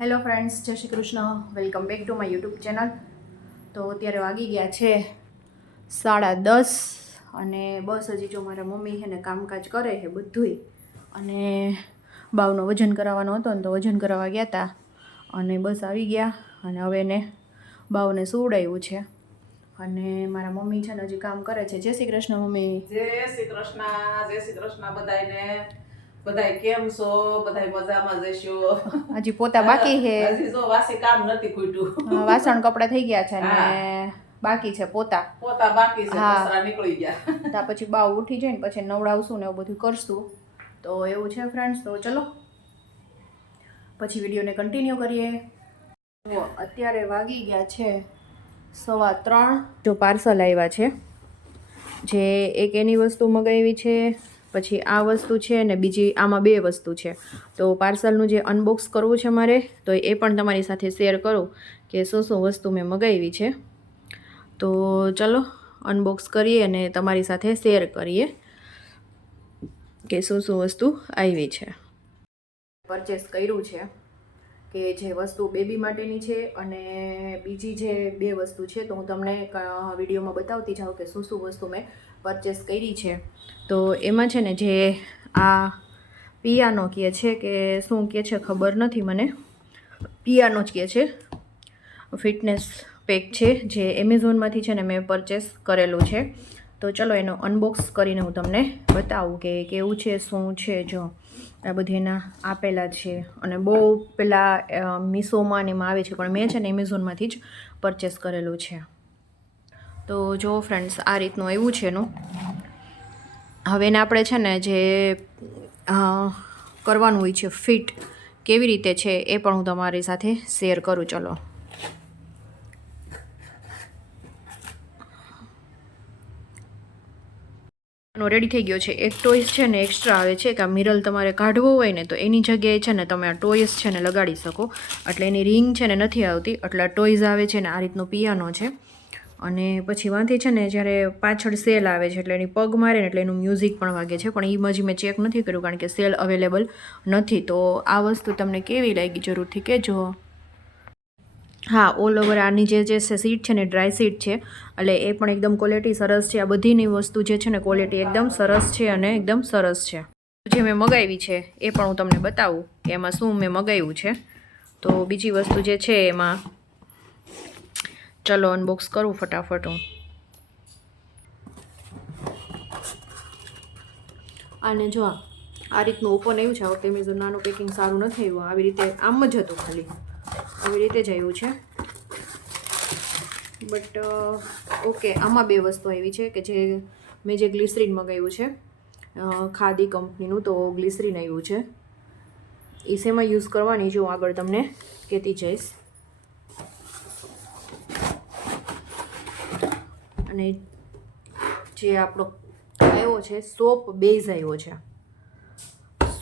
Hello friends, જય Shri Krishna. Welcome back to my YouTube channel. તો અત્યારે વાગી ગયા છે સાડા દસ અને બસ હજી જો મારા મમ્મી છે ને કામકાજ કરે છે બધુંય. અને બાવનો વજન કરાવવાનો હતો ને તો વજન કરાવવા ગયા હતા અને બસ આવી ગયા અને હવે એને બાવને સુવડાવ્યું છે. અને મારા મમ્મી છે ને હજી કામ કરે છે. જય શ્રી કૃષ્ણ મમ્મી. જય શ્રી કૃષ્ણ, જય શ્રી કૃષ્ણ બધાયને. બધાય કેમ છો? બધાય મજામાં જશો હજી પોતા બાકી છે. હજી જો વાસી કામ નથી ખૂટ્યું. વાસણ કપડા થઈ ગયા છે ને બાકી છે પોતા. પોતા બાકી છે હા. કચરા નીકળી ગયા. તા પછી બાવ ઉઠી જાય ને પછી નવડાવશું ને એવું બધું કરશું. તો એવું છે ફ્રેન્ડ્સ તો ચલો. પછી વિડીયોને કન્ટિન્યુ કરીએ. જુઓ અત્યારે વાગી ગયા છે સવા ત્રણ. જો પાર્સલ આવ્યા છે. જે એક એની વસ્તુ મગાવી છે. પછી આ વસ્તુ છે ને બીજી આમાં બે વસ્તુ છે. તો પાર્સલનું જે અનબોક્સ કરવું છે મારે, તો એ પણ તમારી સાથે શેર કરું કે શું શું વસ્તુ મેં મગાવી છે. તો ચલો અનબોક્સ કરીએ અને તમારી સાથે શેર કરીએ કે શું શું વસ્તુ આવી છે. પરચેસ કર્યું છે. કે જે વસ્તુ બેબી માટેની છે અને બીજી જે બે વસ્તુ છે, તો હું તમને વિડીયોમાં બતાવતી જાઉં કે શું શું વસ્તુ મેં પરચેસ કરી છે. તો એમાં છે ને જે આ પિયાનો કહે છે કે શું કહે છે ખબર નથી મને. પિયાનો જ કહે છે. ફિટનેસ પેક છે, જે એમેઝોનમાંથી છે ને મેં પરચેસ કરેલું છે. તો ચલો એનો અનબોક્સ કરીને હું તમને બતાવું કે કેવું છે, શું છે, જો. આ બધી એના આપેલા છે. અને બહુ પેલા મીશોમાં ને એમાં આવે છે. પણ મેં છે ને એમેઝોનમાંથી જ પરચેસ કરેલું છે. તો જો ફ્રેન્ડ્સ, આ રીતનું એવું છે એનું. હવે એને આપણે છે ને જે કરવાનું હોય છે ફિટ, કેવી રીતે છે એ પણ હું તમારી સાથે શેર કરું. ચલો. નો રેડી થઈ ગયો છે. એક ટોયસ છે ને એક્સ્ટ્રા આવે છે. કે આ મિરલ તમારે કાઢવો હોય ને તો એની જગ્યાએ છે ને તમે આ ટોયસ છે ને લગાડી શકો. એટલે એની રિંગ છે ને નથી આવતી, એટલે ટોયઝ આવે છે ને આ રીતનો પિયાનો છે. અને પછી વાંથી છે ને જ્યારે પાછળ સેલ આવે છે એટલે એની પગ મારે ને એટલે એનું મ્યુઝિક પણ વાગે છે. પણ એ હજી મેં ચેક નથી કર્યું કારણ કે સેલ અવેલેબલ નથી. તો આ વસ્તુ તમને કેવી લાગી જરૂરથી કહેજો. હા ઓલ ઓવર આની જે જે સીટ છે ને ડ્રાય સીટ છે. એટલે એ પણ એકદમ ક્વોલિટી સરસ છે. આ બધીની વસ્તુ જે છે ને ક્વોલિટી એકદમ સરસ છે અને એકદમ સરસ છે. જે મેં મગાવી છે, એ પણ હું તમને બતાવું કે એમાં શું મેં મગાવ્યું છે. તો બીજી વસ્તુ જે છે, એમાં ચલો અનબોક્સ કરું ફટાફટ હું. અને જો આ રીતનું ઓપન આવ્યું છે. આ વખતે મેં નાનું પેકિંગ સારું નથી આવ્યું. આવી રીતે આમ જ હતું ખાલી. આવી રીતે જ છે. બટ ઓકે આમાં બે વસ્તુ આવી છે કે જે મેં જે ગ્લિસરીન મગાવ્યું છે ખાદી કંપનીનું તો ગ્લિસરીન આવ્યું છે. એ શેમાં યુઝ કરવાની જો આગળ તમને કહેતી જઈશ. અને જે આપણો આવ્યો છે, સોપ બેઝ આવ્યો છે.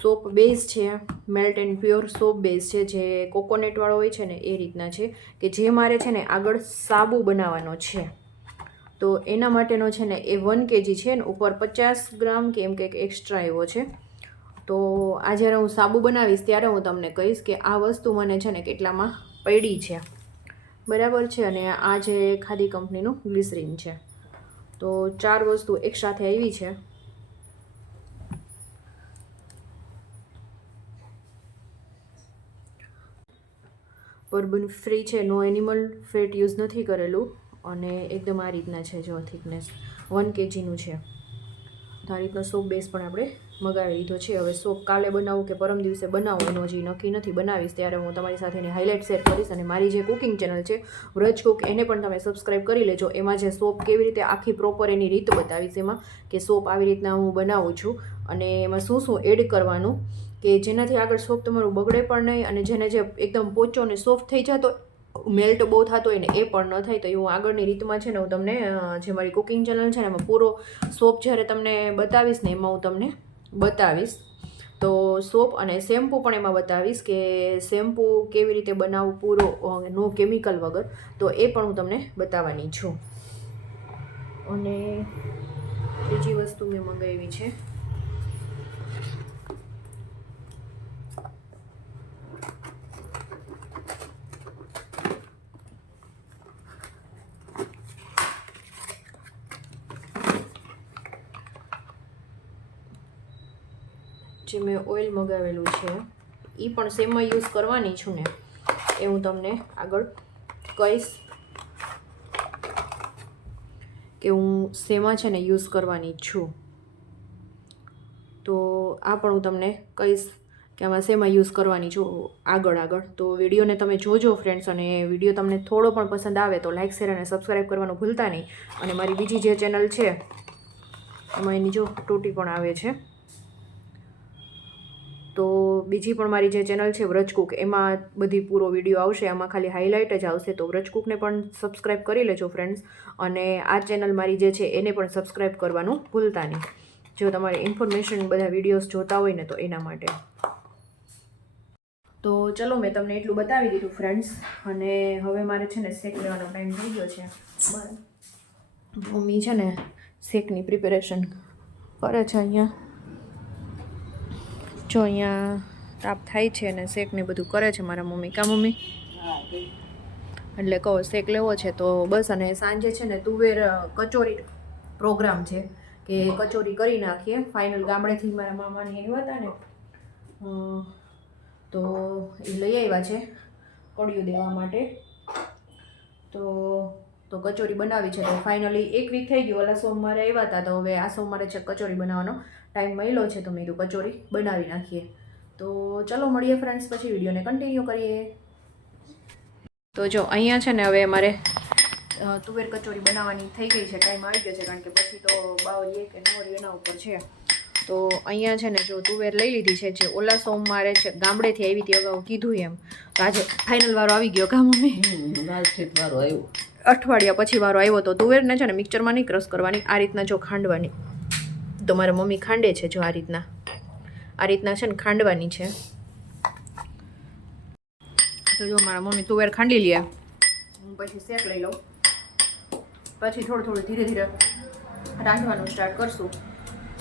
સોપ બેઝ છે melt and pure soap base છે, જે કોકોનટવાળો હોય છે ને, એ રીતના છે, કે જે મારે છે ને આગળ સાબુ બનાવવાનો છે. તો એના માટેનો છે ને એ વન કેજી છે ને, ઉપર પચાસ ગ્રામ કે એમ કંઈક એક્સ્ટ્રા એવો છે. તો આ જ્યારે હું સાબુ બનાવીશ ત્યારે હું તમને કહીશ કે આ વસ્તુ મને છે ને કેટલામાં પડી છે. બરાબર છે, અને આ જે ખાદી કંપનીનું ગ્લિસરીન છે. તો ચાર વસ્તુ એકસાથે આવી છે. બર્બન ફ્રી છે નો એનિમલ ફેટ યુઝ નથી કરેલું અને એકદમ આ રીતના છે, જો થિકનેસ વન કેજીનું છે. તો આ રીતનો સોપ બેઝ પણ આપણે મગાવી લીધો છે. હવે સોપ કાલે બનાવું કે પરમ દિવસે બનાવું એનો હજી નક્કી નથી બનાવીશ, ત્યારે હું તમારી સાથે એની હાઇલાઇટ શેર કરીશ અને મારી જે કુકિંગ ચેનલ છે, વ્રજ કુક એને પણ તમે સબસ્ક્રાઈબ કરી લેજો. એમાં જે સોપ કેવી રીતે આખી પ્રોપર એની રીત બતાવીશ એમાં કે સોપ આવી રીતના હું બનાવું છું અને એમાં શું શું એડ કરવાનું કે જેનાથી આગળ સોપ તમારું બગડે પણ નહીં અને જેને જે એકદમ પોચો અને સોફ્ટ થઈ જતો મેલ્ટ બહુ થતો હોય ને એ પણ ન થાય. તો એ હું આગળની રીતમાં છે ને હું તમને જે મારી કુકિંગ ચેનલ છે ને એમાં પૂરો સોપ જ્યારે તમને બતાવીશ ને એમાં હું તમને બતાવીશ. તો સોપ અને શેમ્પૂ પણ એમાં બતાવીશ કે શેમ્પૂ કેવી રીતે બનાવવું પૂરો નો કેમિકલ વગર. તો એ પણ હું તમને બતાવવાની છું. અને ત્રીજી વસ્તુ મેં મંગાવી છે. જે મેં ઓઇલ મગાવેલું છે એ પણ સેમમાં યુઝ કરવાની છું ને. એ હું તમને આગળ કહીશ કે હું શેમાં છે ને યુઝ કરવાની છું. તો આ પણ હું તમને કહીશ કે આમાં શેમાં યુઝ કરવાની છું. આગળ આગળ. તો વિડીયોને તમે જોજો ફ્રેન્ડ્સ અને વીડિયો તમને થોડો પણ પસંદ આવે તો લાઇક શેર અને સબસ્ક્રાઈબ કરવાનું ભૂલતા નહીં. અને મારી બીજી જે ચેનલ છે, એમાં એની જો તૂટી પણ આવે છે. તો બીજી પણ મારી જે ચેનલ છે વ્રજકુક એમાં બધી પૂરો વીડિયો આવશે, આમાં ખાલી હાઇલાઇટ જ આવશે. તો વ્રજકુકને પણ સબસ્ક્રાઈબ કરી લેજો ફ્રેન્ડ્સ અને આ ચેનલ મારી જે છે એને પણ સબસ્ક્રાઈબ કરવાનું ભૂલતા નહીં. જો તમારે ઇન્ફોર્મેશન બધા વિડીયોઝ જોતા હોય ને તો એના માટે. તો ચલો મેં તમને એટલું બતાવી દીધું ફ્રેન્ડ્સ અને હવે મારે છે ને શેક લેવાનો ટાઈમ થઈ ગયો છે. મમ્મી છે ને શેકની પ્રિપેરેશન કરે છે અહીંયા. જો અહીંયા તાપ થાય છે અને શેક ને બધું કરે છે મારા મમ્મી. કા મમ્મી? એટલે કહો, શેક લેવો છે તો બસ અને સાંજે છે ને તુવેર કચોરી પ્રોગ્રામ છે કે કચોરી કરી નાખીએ. ફાઇનલ ગામડેથી મારા મામાની આવ્યા હતા ને. તો એ લઈ આવ્યા છે કડિયું દેવા માટે. તો તો કચોરી બનાવી છે. તો ફાઇનલી એક વીક થઈ ગયું. ઓલા સોમવારે આવ્યા હતા તો હવે આ સોમવારે છે કચોરી બનાવવાનો ટાઈમ મળ્યો છે તો મેં કીધું કચોરી બનાવી નાખીએ. તો ચલો મળીએ ફ્રેન્ડ્સ પછી વિડીયોને કન્ટિન્યુ કરીએ. તો જો અહીંયા છે ને હવે મારે તુવેર કચોરી બનાવવાની થઈ ગઈ છે. ટાઈમ આવી ગયો છે કારણ કે પછી તો બાવરીએ કે નવરી એના ઉપર છે. તો અહીંયા છે ને જો તુવેર લઈ લીધી છે. જે ઓલા સોમવારે છે ગામડેથી આવી હતી અગાઉ કીધું એમ. તો આજે ફાઇનલ વારો આવી ગયો કા મમ્મી વારો આવ્યો. અઠવાડિયા પછી વારો આવ્યો તો તુવેરને છે ને મિક્સરમાં નહીં ક્રશ કરવાની, આ રીતના જો ખાંડવાની. તો મારા મમ્મી ખાંડે છે જો આ રીતના. આ રીતના છે ને ખાંડવાની છે. તો જો મારા મમ્મી તુવેર ખાંડી લે. હું પછી શેક લઈ લઉં. પછી થોડું થોડું ધીરે ધીરે રાંધવાનું સ્ટાર્ટ કરશું.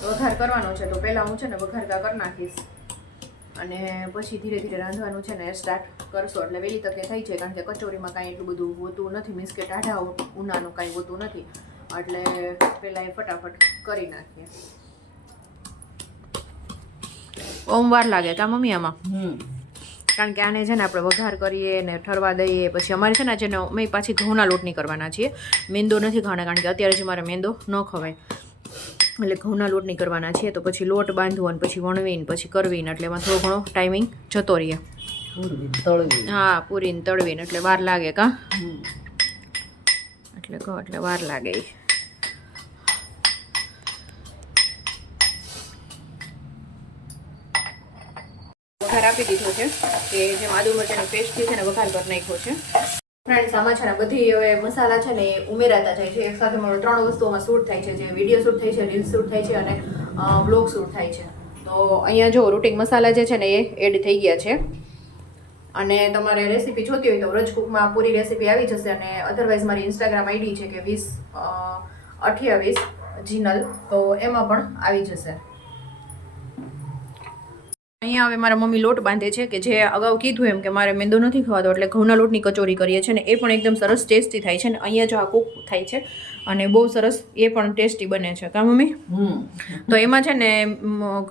વઘાર કરવાનો છે તો પહેલાં હું છે ને વઘારતા કરી નાખીશ. અને પછી ધીરે ધીરે રાંધવાનું છે ને સ્ટાર્ટ કરશો. એટલે વહેલી તકે થઈ જાય કારણ કે કચોરીમાં કાંઈ એટલું બધું હોતું નથી મીન્સ કે ટાઢા ઉનાનું કાંઈ હોતું નથી. એટલે પહેલાં એ ફટાફટ કરી નાખીએ. ઓમ વાર લાગે કા મમ્મી આમાં? હમ. કારણ કે આને છે ને આપણે વઘાર કરીએ ને ઠરવા દઈએ પછી અમારે છે ને જેને અમે પાછી ઘઉંના લોટની કરવાના છીએ. મેંદો નથી ખાવાના કારણ કે અત્યારે જે મારે મેંદો ન ખવાય. એટલે ઘઉંના લોટની કરવાના છે તો પછી લોટ બાંધવો અને પછી વણવીને પછી કરવીને એટલે એમાં થોડો ઘણો ટાઈમિંગ જતો રહે. તળવી. હા પૂરીને તળવીને એટલે વાર લાગે કા? એટલે કહો એટલે વાર લાગે. વઘાર આપી દીધો છે કે જેમ આદુ મરચાંની પેસ્ટ છે ને વઘાર કરી નાખ્યો છે. ફ્રેન્ડ્સ આમાં છે ને, બધી હવે મસાલા છે ને એ ઉમેરાતા જાય છે. એક સાથે મળો, ત્રણ વસ્તુઓમાં શૂટ થાય છે, જે વીડિયો શૂટ થાય છે રીલ શૂટ થાય છે અને બ્લોગ શૂટ થાય છે. તો અહીંયા જો રૂટિંગ મસાલા જે છે ને એ એડ થઈ ગયા છે. અને તમારે રેસીપી જોતી હોય તો વ્રજકુકમાં પૂરી રેસીપી આવી જશે અને અધરવાઇઝ મારી ઇન્સ્ટાગ્રામ આઈડી છે કે વીસ અઠ્યાવીસ જીનલ. તો એમાં પણ આવી જશે. અહીંયા હવે મારા મમ્મી લોટ બાંધે છે કે જે અગાઉ કીધું એમ કે મારે મેંદો નથી ખવાતો એટલે ઘઉંના લોટની કચોરી કરીએ છીએ ને એ પણ એકદમ સરસ ટેસ્ટી થાય છે ને અહીંયા જો આ કૂક થાય છે અને બહુ સરસ એ પણ ટેસ્ટી બને છે. કા મમ્મી? તો એમાં છે ને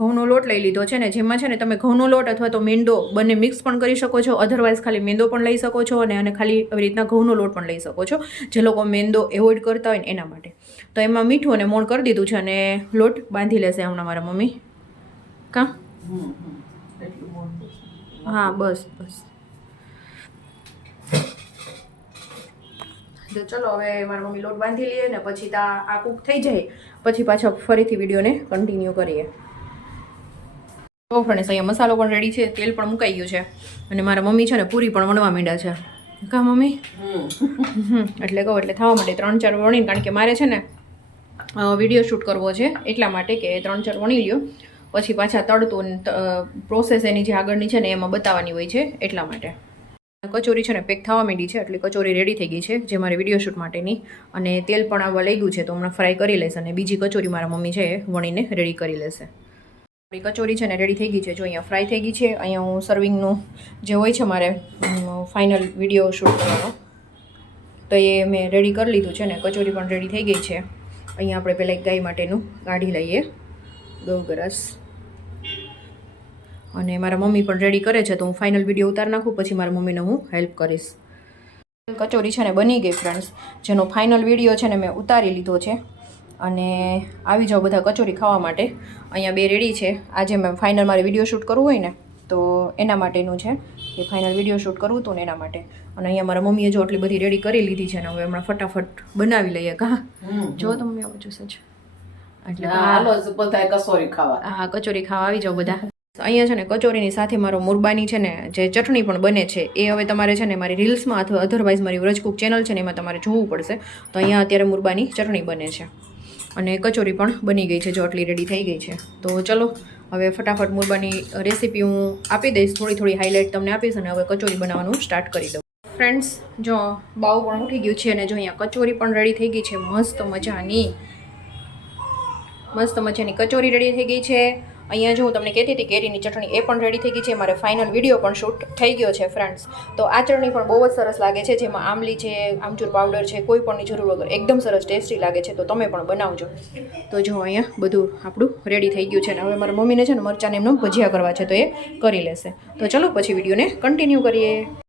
ઘઉંનો લોટ લઈ લીધો છે ને જેમાં છે ને તમે ઘઉંનો લોટ અથવા તો મેંદો બંને મિક્સ પણ કરી શકો છો અધરવાઇઝ ખાલી મેંદો પણ લઈ શકો છો અને અને ખાલી આવી રીતના ઘઉંનો લોટ પણ લઈ શકો છો જે લોકો મેંદો એવોઇડ કરતા હોય ને એના માટે. તો એમાં મીઠું અને મોણ કરી દીધું છે અને લોટ બાંધી લેશે હમણાં મારા મમ્મી. કા હમ હમ એટલું મોટું છે. હા બસ બસ. તો ચલો હવે મારા મમ્મી લોટ બાંધી લઈએ ને પછી તા આ કૂક થઈ જાય. પછી પાછા ફરીથી વિડીયોને કન્ટિન્યુ કરીએ. તો ફ્રેન્ડ્સ અહીંયા મસાલો પણ રેડી છે તેલ પણ મુકાઈ ગયું છે. અને મારા મમ્મી છે ને પૂરી પણ વણવા માંડ્યા છે. કા મમ્મી? એટલે કહો એટલે થવા માટે ત્રણ ચાર વણીને કારણ કે મારે છે ને વીડિયો શૂટ કરવો છે એટલા માટે કે ત્રણ ચાર વણી લ્યો. પછી પાછા તળતું પ્રોસેસ એની જે આગળની છે ને એમાં બતાવવાની હોય છે એટલા માટે. કચોરી છે ને પેક થવા માંડી છે એટલે કચોરી રેડી થઈ ગઈ છે, જે મારે વીડિયો શૂટ માટેની. અને તેલ પણ આવવા લઈ ગયું છે, તો હમણાં ફ્રાય કરી લેશે અને બીજી કચોરી મારા મમ્મી છે એ વણીને રેડી કરી લેશે. આપણી કચોરી છે ને રેડી થઈ ગઈ છે, જો અહીંયા ફ્રાય થઈ ગઈ છે, અહીંયા હું સર્વિંગનું જે હોય છે મારે ફાઇનલ વીડિયો શૂટ કરવાનો, તો એ મેં રેડી કરી લીધું છે ને, કચોરી પણ રેડી થઈ ગઈ છે. અહીંયા આપણે પહેલાં એક ગાય માટેનું કાઢી લઈએ. ગૌ ગરસ. અને મારા મમ્મી પણ રેડી કરે છે તો હું ફાઇનલ વીડિયો ઉતાર નાખું પછી મારા મમ્મીને હું હેલ્પ કરીશ. કચોરી છે ને બની ગઈ ફ્રેન્ડ્સ જેનો ફાઇનલ વીડિયો છે ને મેં ઉતારી લીધો છે. અને આવી જાઓ બધા કચોરી ખાવા માટે. અહીંયા બે રેડી છે. આજે મેં ફાઇનલ મારે વીડિયો શૂટ કરવું હોય ને તો એના માટેનું છે. કે ફાઇનલ વીડિયો શૂટ કરવું હતું ને એના માટે. અને અહીંયા મારા મમ્મીએ જો આટલી બધી રેડી કરી લીધી છે ને હવે હમણાં ફટાફટ બનાવી લઈએ. કા? જો મમ્મી આવું જોશે એટલે હા કચોરી ખાવા આવી જાઓ બધા. અહીંયા છે ને કચોરીની સાથે મારો મુરબાની છે ને જે ચટણી પણ બને છે, એ હવે તમારે છે ને મારી રીલ્સમાં અથવા અધરવાઇઝ મારી વ્રજકુક ચેનલ છે ને એમાં તમારે જોવું પડશે. તો અહીંયા અત્યારે મુરબાની ચટણી બને છે અને કચોરી પણ બની ગઈ છે, જો આટલી રેડી થઈ ગઈ છે. તો ચલો, હવે ફટાફટ મુરબાની રેસીપી હું આપી દઈશ, થોડી થોડી હાઇલાઇટ તમને આપીશ અને હવે કચોરી બનાવવાનું સ્ટાર્ટ કરી દઉં. ફ્રેન્ડ્સ જો બાવ પણ ઉઠી ગયું છે અને જો અહીંયા કચોરી પણ રેડી થઈ ગઈ છે, મસ્ત મજાની. મસ્ત મજાની કચોરી રેડી થઈ ગઈ છે. અહીંયા જો હું તમને કહેતી હતી કેરીની ચટણી એ પણ રેડી થઈ ગઈ છે. મારે ફાઇનલ વીડિયો પણ શૂટ થઈ ગયો છે ફ્રેન્ડ્સ તો આ ચટણી પણ બહુ જ સરસ લાગે છે. જેમાં આમલી છે, આમચૂર પાવડર છે, કોઈ પણની જરૂર વગર એકદમ સરસ ટેસ્ટી લાગે છે. તો તમે પણ બનાવજો. તો જો અહીંયા બધું આપણું રેડી થઈ ગયું છે ને હવે મારા મમ્મીને છે ને મરચાંને એમનો ભજીયા કરવા છે તો એ કરી લેશે. તો ચલો પછી વિડીયોને કન્ટિન્યુ કરીએ.